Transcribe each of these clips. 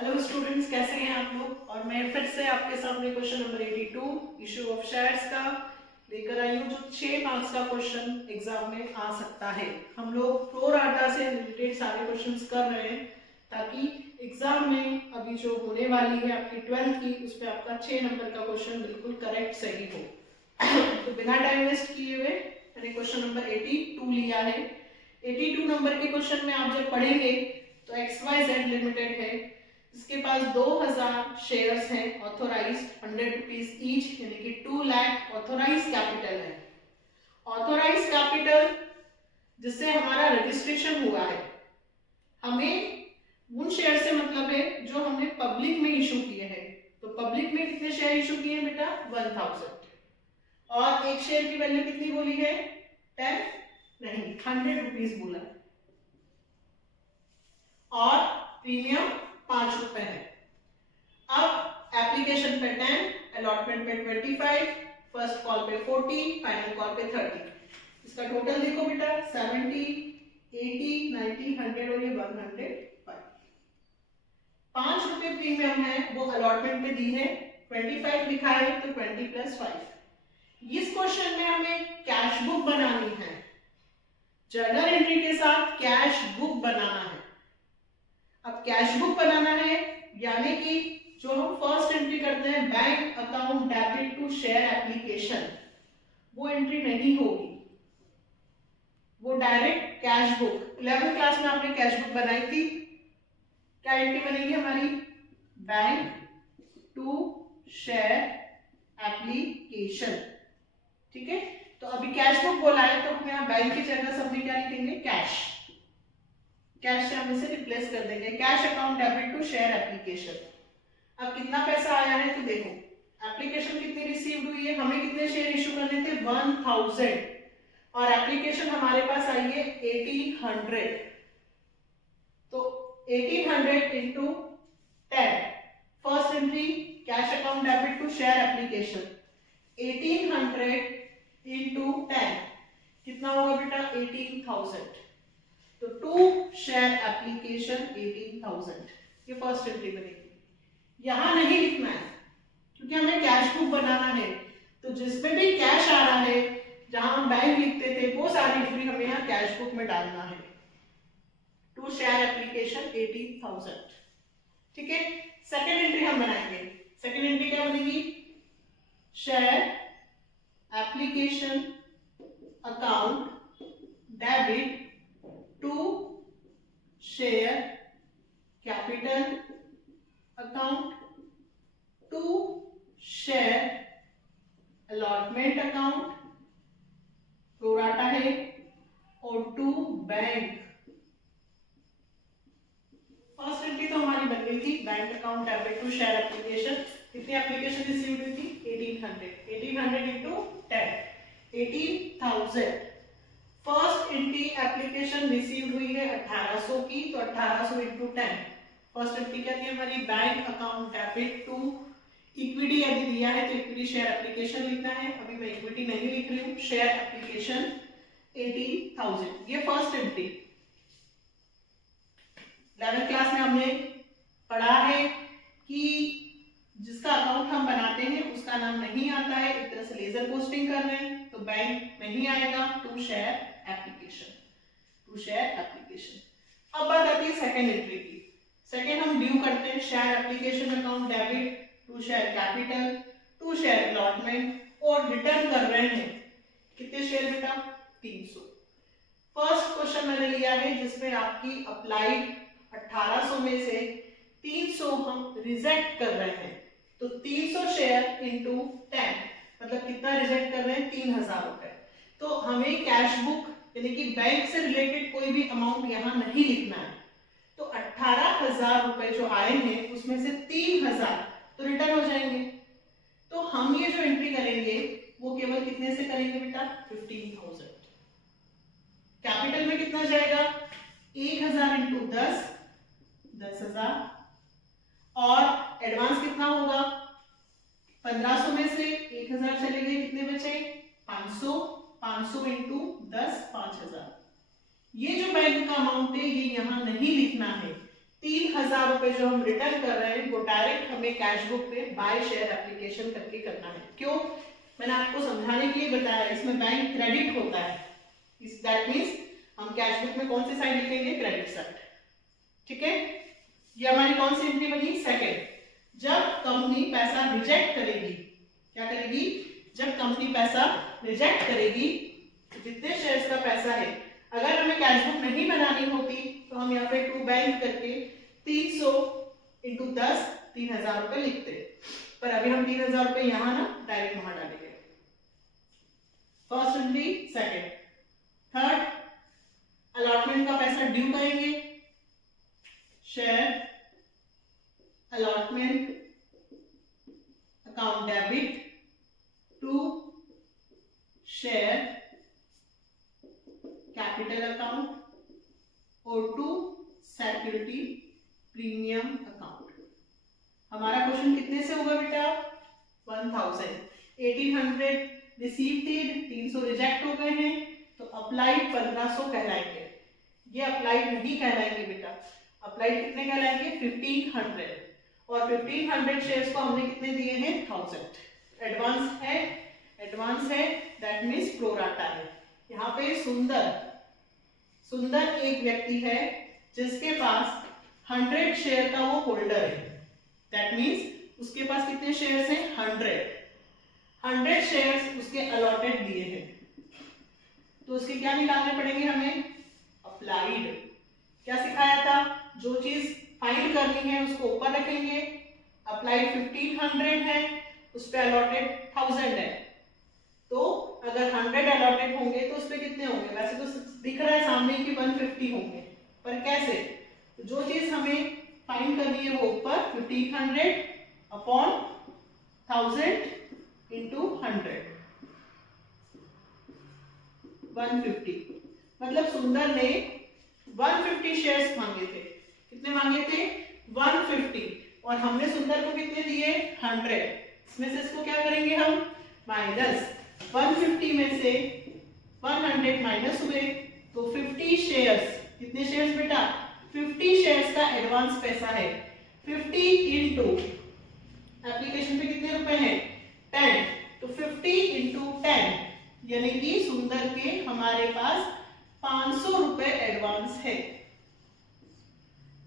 Hello students, कैसे हैं आप लोग। और मैं फिर से आपके सामने question number 82 issue of shares का लेकर आई हूँ, जो 6 मार्क्स का क्वेश्चन एग्जाम में आ सकता है। हम लोग प्रो राटा से रिलेटेड सारे क्वेश्चंस कर रहे हैं ताकि एग्जाम में अभी जो होने वाली है आपकी 12th की, उस पर आपका 6 नंबर का क्वेश्चन बिल्कुल करेक्ट सही हो। तो बिना टाइम वेस्ट किए हुए मैंने क्वेश्चन नंबर 82 लिया है। 82 नंबर के क्वेश्चन में आप जब पढ़ेंगे तो XYZ लिमिटेड है, इसके पास 2000 शेयर्स हैं ऑथोराइज्ड 100 रुपीज ईच, यानी कि 2 लाख ऑथोराइज कैपिटल है। ऑथोराइज कैपिटल जिससे हमारा रजिस्ट्रेशन हुआ है, हमें उन शेयर से मतलब है जो हमने पब्लिक में इशू किए हैं। तो पब्लिक में कितने शेयर इशू किए हैं बेटा? 1000। और एक शेयर की वैल्यू कितनी बोली है? 10 नहीं, 100 रुपीज बोला है। और प्रीमियम 5 रुपए है। अब एप्लीकेशन पे 10, अलॉटमेंट पे 25, फर्स्ट कॉल पे 40, फाइनल कॉल पे 30। इसका टोटल देखो बेटा, 70, 80, 90, 100 और ये 105। 5 रुपए प्रीमियम है, वो अलॉटमेंट पे दी है। 25 लिखा है तो 20 + 5। इस क्वेश्चन में हमें कैश बुक बनानी है, जर्नल एंट्री के साथ कैश बुक बनाना है। अब कैश बुक बनाना है यानी कि जो हम फर्स्ट एंट्री करते हैं bank account debit to share application, वो एंट्री नहीं होगी, वो direct cash book. 11th class में आपने कैश बुक बनाई थी, क्या एंट्री बनेगी हमारी? Bank to share application. ठीक है, तो अभी कैश बुक बोला है तो हम यहाँ बैंक की जगह सबने क्या लिखेंगे? कैश। कैश से हम इसे रिप्लेस कर देंगे, cash account debit to share application. अब कितना पैसा आया है तो देखो, एप्लीकेशन कितनी रिसीव हुई है, हमें कितने शेयर इशू करने थे? 1000। और एप्लीकेशन हमारे पास आई है 1800। तो 1800 into 10, first entry cash account debit to share application, 1800 into 10 कितना होगा बेटा? 18000। तो टू शेयर एप्लीकेशन 18000, ये फर्स्ट एंट्री बनेगी। यहां नहीं लिखना है क्योंकि हमें कैश बुक बनाना है, तो जिसमें भी कैश आ रहा है, जहां हम बैंक लिखते थे, वो सारी एंट्री हमें यहाँ कैश बुक में डालना है। To share application 18000। ठीक है, सेकेंड एंट्री हम बनाएंगे। सेकेंड एंट्री क्या बनेगी? Share application account debit to share capital account to share allotment account, pro rata है, और टू बैंक। फर्स्ट एंट्री तो हमारी बन गई थी, bank account debit to share application. कितनी एप्लीकेशन रिसीव हुई थी? 1800। 1800 into 10, 18000। First entry application receive हुई है 1800 की, तो 1800 इंटू 10। फर्स्ट एंट्री क्या थी हमारी? Bank account debit to equity. यदि दिया है तो इक्विटी शेयर एप्लीकेशन लिखना है, अभी मैं इक्विटी नहीं लिख रही हूँ, शेयर एप्लीकेशन 18000, ये फर्स्ट एंट्री। 11th क्लास में हमने पढ़ा है कि जिसका अकाउंट हम बनाते हैं उसका नाम नहीं आता है, एक तरह से लेजर पोस्टिंग कर रहे हैं, तो बैंक नहीं आएगा, to share application, to share application. अब बात आती है सेकेंड एंट्री की। सेकेंड हम ड्यू करते हैं, share application account debit to share capital to share allotment, और रिटर्न कर रहे हैं कितने शेयर बेटा? 300। फर्स्ट क्वेश्चन मैंने लिया है जिसमें आपकी अप्लाइड 1800 में से 300 हम रिजेक्ट कर रहे हैं, तो 300 शेयर इंटू 10 मतलब कितना रिजेक्ट कर रहे हैं? 3000 रुपए। तो हमें कैश बुक यानी कि बैंक से रिलेटेड कोई भी अमाउंट यहाँ नहीं लिखना है, तो 18000 रुपए जो आए हैं उसमें से 3000 तो रिटर्न हो जाएंगे। तो हम ये जो एंट्री करेंगे वो केवल कितने से करेंगे बेटा? 15000। कैपिटल में कितना जाएगा? 1000 इंटू 10, 10000। और एडवांस कितना होगा? 1500 में से 1000 चले गए, कितने बचे? 500। 500 इंटू 10, 5000। ये जो बैंक का अमाउंट है ये यहां नहीं लिखना है, 3,000 रुपए जो हम रिटर्न कर रहे हैं वो डायरेक्ट हमें कैश बुक में बाय शेयर एप्लीकेशन करके करना है। क्यों? मैंने आपको समझाने के लिए बताया, इसमें बैंक क्रेडिट होता है, इस दैट मींस हम कैश बुक में कौन सी साइड लिखेंगे? Credit side. ठीक है, ये हमारी कौन सी एंट्री बनी? सेकंड। जब कंपनी पैसा रिजेक्ट करेगी, क्या करेगी? जब कंपनी पैसा रिजेक्ट करेगी तो जितने शेयर्स का पैसा है, अगर हमें कैश बुक नहीं बनानी होती तो हम यहाँ पे टू बैंक करके 300 इंटू 10 3,000 रुपए लिखते, पर अभी हम 3,000 रुपए यहाँ ना डायरेक्ट वहां डालेंगे। First entry, second. Third, allotment का पैसा ड्यू करेंगे, share allotment account debit to share capital account और टू सिक्योरिटी प्रीमियम अकाउंट। हमारा क्वेश्चन कितने से होगा बेटा? 1000। 1800 रिसीव थे, 300 रिजेक्ट हो गए हैं, तो अप्लाइड 1500 कहलाएंगे। ये अप्लाइड नहीं कहलाएंगे बेटा, अप्लाइड कितने कहलाएंगे? 1500। और 1500 शेयर्स को हमने कितने दिए हैं? 1000। एडवांस है दैट मीन्स प्रोराटा है। यहाँ पे सुंदर एक व्यक्ति है जिसके पास 100 शेयर का वो होल्डर है, दैट मीन्स उसके पास कितने शेयर्स हैं? 100 शेयर्स उसके अलॉटेड दिए हैं, तो उसके क्या निकालने पड़ेंगे हमें? अप्लाइड। क्या सिखाया था? जो चीज फाइंड करनी है उसको ऊपर रखेंगे। अप्लाइड 1500 है, उस पे अलॉटेड 1000 है, तो अगर 100 अलॉटेड होंगे तो उस पे कितने होंगे? वैसे तो दिख रहा है सामने कि 150 होंगे, पर कैसे? तो जो चीज हमें फाइंड करनी है वो ऊपर 1500 अपॉन 1000 इंटू 100 150। मतलब सुंदर ने 150 शेयर्स मांगे थे। कितने मांगे थे? 150। और हमने सुंदर को कितने दिए? 100। इसमें से इसको क्या करेंगे हम? माइनस। 150 में से 100 माइनस हुए तो 50 शेयर्स। कितने शेयर्स बेटा? 50 शेयर्स का एडवांस पैसा है। 50 इंटू एप्लीकेशन पे कितने रुपए हैं? 10, तो 50 इंटू 10 यानी कि सुंदर के हमारे पास 500 रुपए एडवांस है।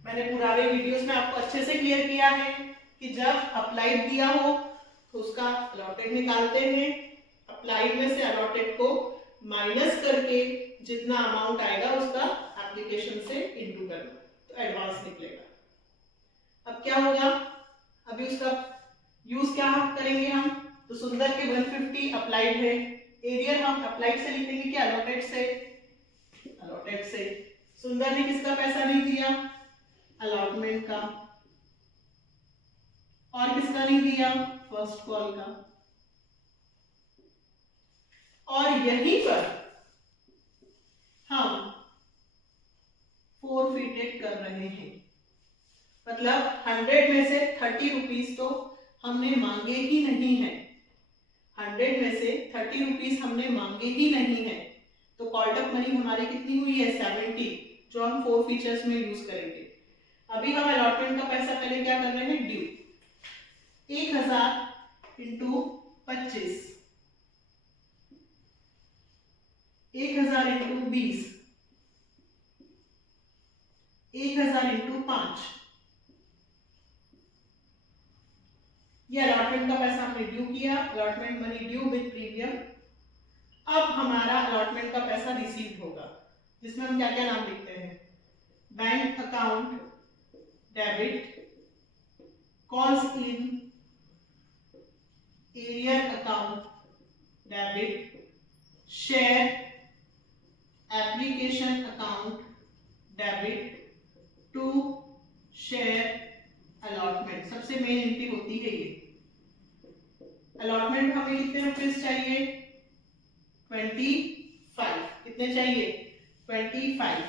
मैंने पुराने वीडियोस में आपको अच्छे से क्लियर किया है कि जब अप्लाइड दिया हो तो उसका अलॉटेड निकालते हैं, अप्लाइड में से अलॉटेड को माइनस करके जितना अमाउंट आएगा उसका एप्लीकेशन से इनटू करना, तो एडवांस निकलेगा। अब क्या होगा? अभी उसका यूज क्या करेंगे हम? तो सुंदर के 150 अप्लाइड है, एरियर हम अप्लाइड से लिखेंगे कि अलॉटेड से? अलॉटेड से। सुंदर ने किसका पैसा नहीं दिया? अलॉटमेंट का। और किसका नहीं दिया? फर्स्ट कॉल का। और यहीं पर हम फोरफिटेड कर रहे हैं, मतलब 100 में से 30 रुपीज तो हमने मांगे ही नहीं है। 100 में से 30 रुपीज हमने मांगे ही नहीं है, तो कॉल्ड अप मनी हमारी कितनी हुई है? 70, जो हम 4 फीचर्स में यूज करेंगे। अभी हम अलॉटमेंट का पैसा पहले क्या कर रहे हैं? ड्यू। 1000 इंटू 25, 1000 इंटू 20, 1000 इंटू 5, ये अलॉटमेंट का पैसा हमने ड्यू किया। Allotment money due with premium. अब हमारा अलॉटमेंट का पैसा रिसीव होगा, जिसमें हम क्या क्या नाम लिखते हैं? Bank account debit, calls in arrear account debit, share application account debit to share allotment. सबसे मेन एंट्री होती है ये। अलॉटमेंट हमें कितने रुपीस चाहिए? 25। कितने चाहिए? 25।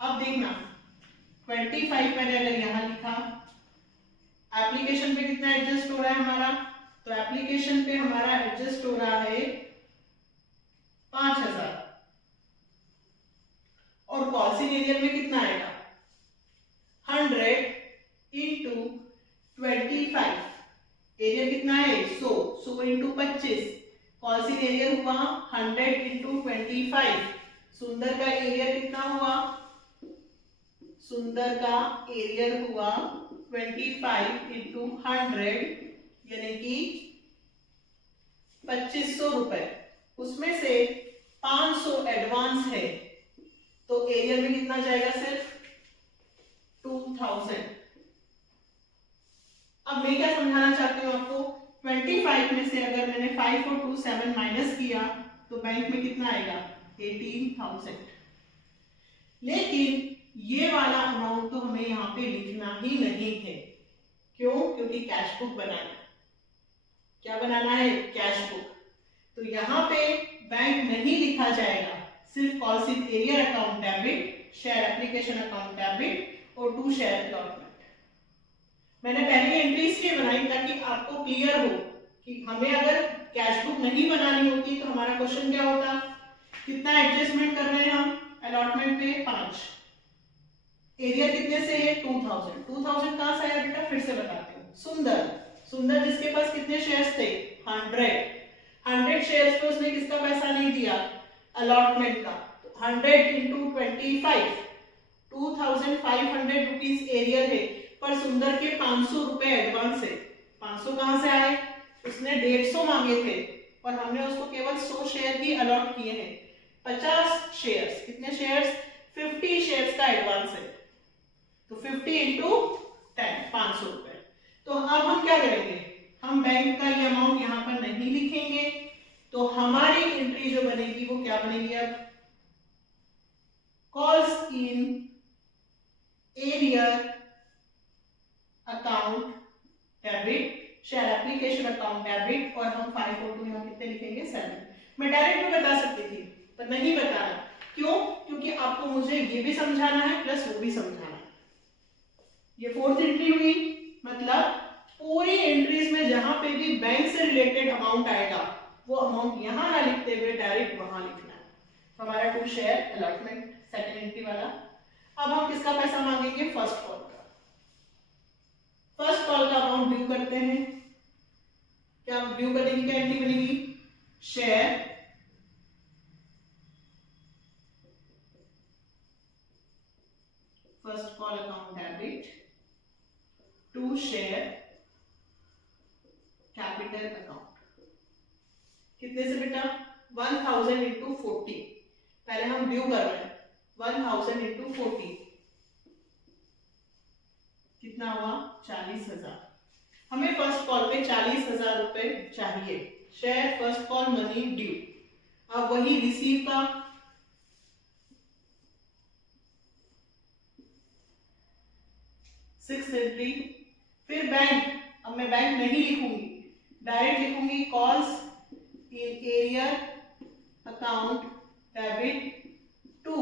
अब देखना 25 मैंने अगर यहां लिखा, एप्लीकेशन पे कितना एडजस्ट हो रहा है हमारा? तो एप्लीकेशन पे हमारा एडजस्ट हो रहा है 5000, और कॉल्स इन एरियर में कितना आएगा? 100 100 इंटू 25, कॉल्स इन एरियर हुआ 100 इंटू 25। सुंदर का एरियर कितना हुआ? सुंदर का एरियर हुआ 25 इंटू 100 यानी कि 2500 रुपए। उसमें से 500 एडवांस है तो एरियर में कितना जाएगा? सिर्फ 2000। अब मैं क्या समझाना चाहती हूँ आपको, 25 में से अगर मैंने 5427 माइनस किया तो बैंक में कितना आएगा? 18,000। लेकिन ये वाला अमाउंट तो हमें यहाँ पे लिखना ही नहीं है। क्यों? क्योंकि कैश बुक बनाना है। क्या बनाना है? Cash book. तो यहाँ पे बैंक नहीं लिखा जाएगा, सिर्फ calls in arrear account debit, share application account debit और टू शेयर अलॉटमेंट। मैंने पहले एंट्रीज के बनाई ताकि आपको क्लियर हो कि हमें अगर कैश बुक नहीं बनानी होती तो हमारा क्वेश्चन क्या होता? कितना एडजस्टमेंट कर रहे हैं हम? अलॉटमेंट पे 5, एरिया कितने से है? 2000। 2000 कहां से आया बेटा? फिर से बताती हूँ। सुंदर जिसके पास कितने शेयर्स थे? 100 शेयर्स पे उसने किसका पैसा नहीं दिया? अलॉटमेंट का। 100 इंटू 25, 2500 रुपीज एरियर है, पर सुंदर के 500 रुपए एडवांस है। 500 कहां से आए? उसने 150 मांगे थे और हमने उसको केवल 100 शेयर ही अलॉट किए हैं। 50 शेयर्स, कितने शेयर्स? 50 शेयर्स का एडवांस है, तो 50 इंटू 10, 500 रुपए। तो अब हम क्या करेंगे? हम बैंक का ये अमाउंट यहाँ पर नहीं लिखेंगे, तो हमारी एंट्री जो बनेगी वो क्या बनेगी? अब calls in arrear account debit, share application account debit, और हम 542 यहाँ कितने लिखेंगे? 7। मैं डायरेक्ट में बता सकती थी पर नहीं बताना। क्यों? क्योंकि आपको मुझे ये भी समझाना है प्लस वो भी समझाना है। ये फोर्थ एंट्री हुई, मतलब पूरी एंट्रीज में जहां पे भी बैंक से रिलेटेड अमाउंट आएगा वो अमाउंट यहां ना लिखते हुए डायरेक्ट वहां लिखना है। हमारा to share allotment second entry वाला। अब हम किसका पैसा मांगेंगे? फर्स्ट कॉल का। फर्स्ट कॉल का अमाउंट ड्यू करते हैं। क्या ड्यू करने की क्या एंट्री बनेगी? Share first call account debit to share capital account. कितने से बेटा? 1000 इंटू 40। पहले हम ड्यू कर रहे हैं। 1000 इंटू 40 कितना हुआ? 40,000। हमें फर्स्ट कॉल पे 40,000 रुपए चाहिए। Share first call money due. अब वही रिसीव का 6th एंट्री। फिर बैंक, अब मैं बैंक नहीं लिखूंगी, डायरेक्ट लिखूंगी calls in arrear account debit to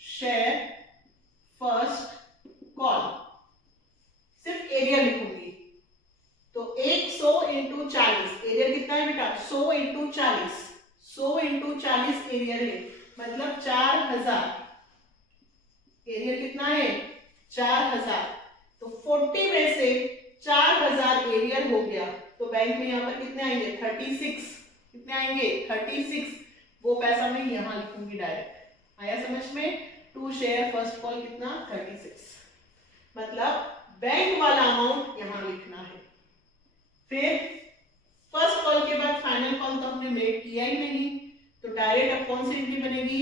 share first call. सिर्फ एरियर लिखूंगी। तो 100 इंटू 40, एरियर कितना है बेटा? 100 इंटू 40, 100 इंटू 40 एरियर है, मतलब 4000। एरियर कितना है? 4000। तो 40 में से 4000 एरियर हो गया, तो बैंक में यहाँ पर कितने आएंगे? 36। कितने आएंगे? 36। वो पैसा मैं यहाँ लिखूंगी डायरेक्ट। आया समझ में? टू शेयर फर्स्ट कॉल कितना? 36। मतलब बैंक वाला अमाउंट यहाँ लिखना है। फिर फर्स्ट कॉल के बाद फाइनल कॉल तो हमने मेक किया ही नहीं, तो डायरेक्ट अब कौन सी एंट्री बनेगी?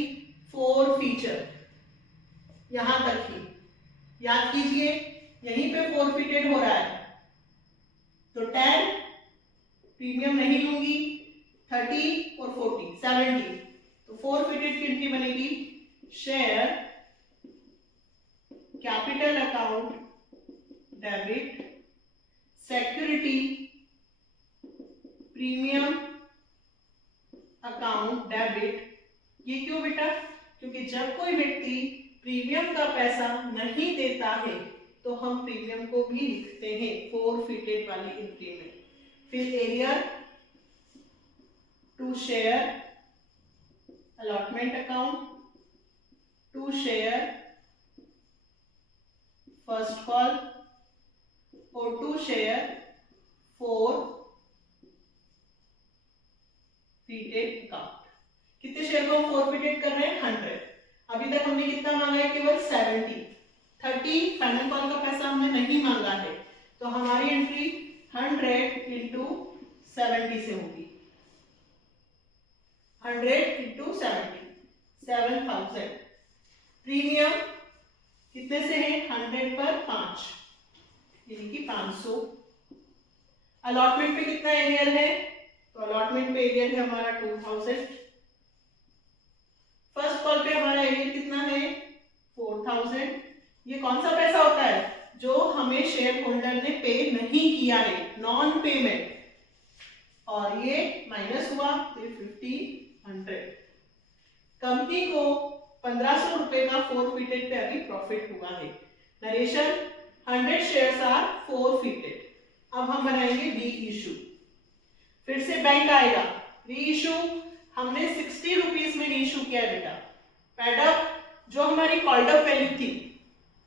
Four feature. यहां तक ही याद कीजिए, यहीं पे फोरफिटेड हो रहा है, तो 10 प्रीमियम नहीं लूंगी, 30 और 40 70। तो फोरफिटेड की एंट्री बनेगी share capital account debit security premium account debit. ये क्यों बेटा? क्योंकि जब कोई व्यक्ति प्रीमियम का पैसा नहीं देता है तो हम प्रीमियम को भी लिखते हैं फोरफिटेड वाली एंट्री में। फिर arrear to share allotment account to share first call और to share four forfeited account. कितने शेयर को हम फॉरफिटेड कर रहे हैं? 100। अभी तक हमने कितना मांगा है? केवल 70। 30 फाइनल कॉल का पैसा हमने नहीं मांगा है, तो हमारी एंट्री 100 इंटू 70 से होगी। 100 इंटू 70, 7000। प्रीमियम कितने से है? 100 पर 5 यानी कि 500। अलॉटमेंट पे कितना एरियर है? तो अलॉटमेंट पे एरियर है हमारा 2000। फर्स्ट कॉल पे हमारा एरियर कितना है? 4000। ये कौन सा पैसा होता है? जो हमें शेयर होल्डर ने पे नहीं किया है, नॉन पेमेंट। और ये माइनस हुआ तो 1500। कंपनी को 1500 रुपए का फॉरफिटेड पे अभी प्रॉफिट हुआ है। Narration 100 shares are forfeited. अब हम बनाएंगे री इशू। फिर से बैंक आएगा। री इशू हमने 60 रुपीज में री इशू किया है बेटा। पैडअप जो हमारी कॉल्ड अप वैल्यू थी,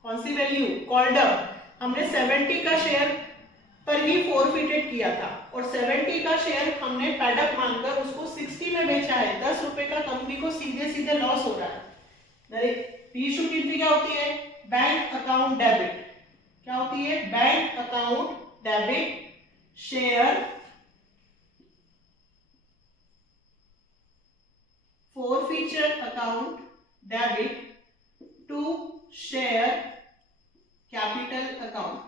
कौन सी वैल्यू? कॉल्ड अप, हमने 70 का शेयर पर ही फॉरफिटेड किया था और 70 का शेयर हमने पैडअप मानकर उसको 60 में बेचा है। 10 रुपए का कंपनी को सीधे सीधे लॉस हो रहा है। री इशू की एंट्री क्या होती है? Bank account debit. क्या होती है? Bank account debit share forfeiture account debit to share capital account।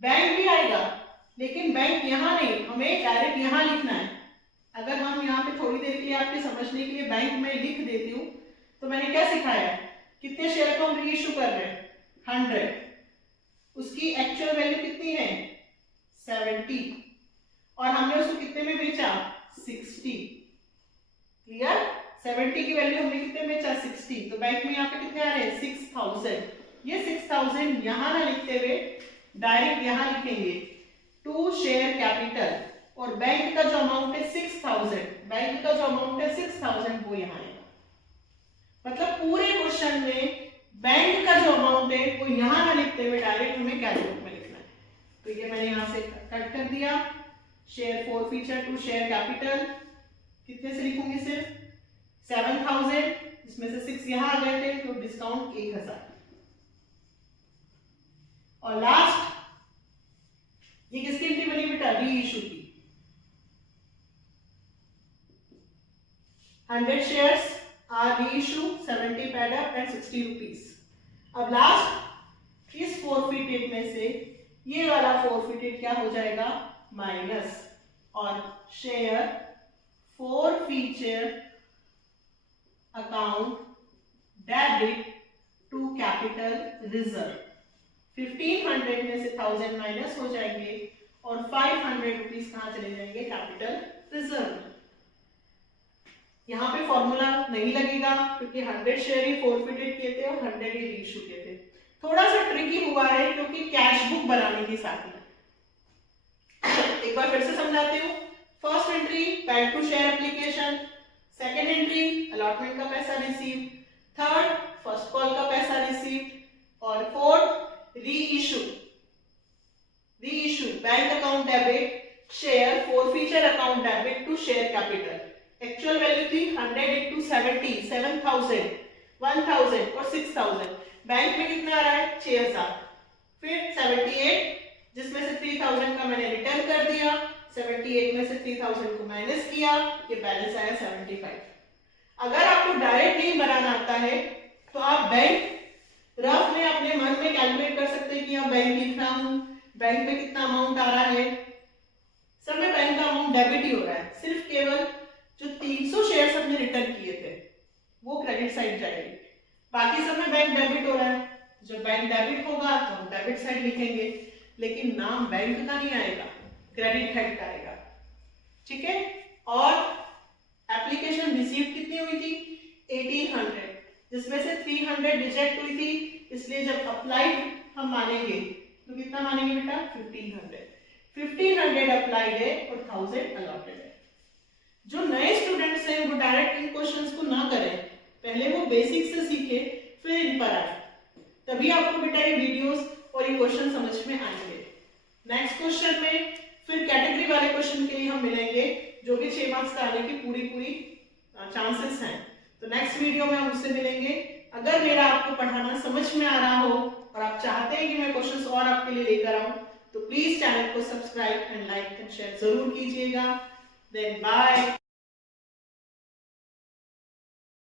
Bank भी आएगा, लेकिन बैंक यहां नहीं, हमें डायरेक्ट यहां लिखना है। अगर हम यहाँ पे थोड़ी देर के लिए आपके समझने के लिए बैंक में लिख देती हूँ, तो मैंने क्या सिखाया? कितने शेयर को हम री इशू कर रहे हैं? 100। उसकी एक्चुअल वैल्यू कितनी है? 70। और हमने उसको कितने में बेचा? 60। क्लियर? 70 की वैल्यू हमने कितने बेचा? 60। तो बैंक में यहाँ पे कितने आ रहे हैं? 6000। ये 6000 यहां ना लिखते हुए डायरेक्ट यहां लिखेंगे टू शेयर कैपिटल, और बैंक का जो अमाउंट है 6000, बैंक का जो अमाउंट है 6000 वो यहां आएगा। मतलब पूरे क्वेश्चन में बैंक का जो अमाउंट है वो यहां ना लिखते हुए डायरेक्ट हमें कैश बुक में लिखना है। तो ये मैंने यहां से कट कर दिया। Share forfeiture to share capital कितने से लिखूंगी? सिर्फ 7000, इसमें से 6 यहां आ गए थे तो डिस्काउंट 1000। और लास्ट ये किसकी एंट्री बनी बेटा? री इशू की। 100 शेयर्स आर री issue, 70 paid up and 60 rupees. अब लास्ट इस फॉरफिटेड में से ये वाला फॉरफिटेड क्या हो जाएगा? माइनस, और share forfeiture account debit to capital reserve. 1500 में से 1000 माइनस हो जाएंगे और 500 रुपीज कहां चले जाएंगे? Capital reserve. यहां पे फॉर्मूला नहीं लगेगा क्योंकि 100 शेयर ही फॉरफिटेड किए थे और 100 ही रीइश्यू किए थे। थोड़ा सा ट्रिकी हुआ है क्योंकि कैश बुक बनानी थी साथ में। एक बार फिर से समझाती हूँ। First entry bank to share application, second entry allotment का पैसा रिसीव, थर्ड फर्स्ट कॉल का पैसा रिसीव, और fourth reissue bank account debit share forfeiture account debit to share capital. Actual value थी 100 into 70, 7000, 1000 और 6000। बैंक में कितना आ रहा है? 6000। फिर 78 जिसमें से 3000 का मैंने रिटर्न कर दिया, 78 में से 3000 को माइनस किया, ये बैलेंस आया 75। अगर आपको डायरेक्ट नहीं बनाना आता है तो आप बैंक रफ में अपने मन में कैलकुलेट कर सकते हैं कि अब बैंक लिख रहा हूं, बैंक में कितना अमाउंट आ रहा है। सब में बैंक का अमाउंट डेबिट ही हो रहा है, सिर्फ केवल जो 300 शेयर्स हमने रिटर्न किए थे वो क्रेडिट साइड जाएगी, बाकी सब में बैंक डेबिट हो रहा है। जब बैंक डेबिट होगा तो हम डेबिट साइड लिखेंगे, लेकिन नाम बैंक का नहीं आएगा, क्रेडिट हेड का आएगा। ठीक है? और एप्लीकेशन रिसीव कितनी हुई थी? 1800, जिसमें से 300 रिजेक्ट हुई थी, इसलिए जब अप्लाइड हम मानेंगे तो कितना मानेंगे बेटा? 1500 अप्लाइड है और 1000 अलॉटेड है। जो नए स्टूडेंट्स हैं वो डायरेक्ट इन क्वेश्चंस को ना करें, पहले वो बेसिक से सीखे फिर इन पर आए, तभी आपको बेटा ये वीडियोस और ये क्वेश्चन समझ में आएंगे। नेक्स्ट क्वेश्चन में फिर कैटेगरी वाले क्वेश्चन के लिए हम मिलेंगे, जो भी 6 मार्क्स का आने की पूरी चांसेस हैं। तो नेक्स्ट वीडियो में हम उससे मिलेंगे। अगर मेरा आपको पढ़ाना समझ में आ रहा हो और आप चाहते हैं कि मैं क्वेश्चंस और आपके लिए लेकर आऊं, तो प्लीज चैनल को subscribe and like and share जरूर कीजिएगा। Then bye.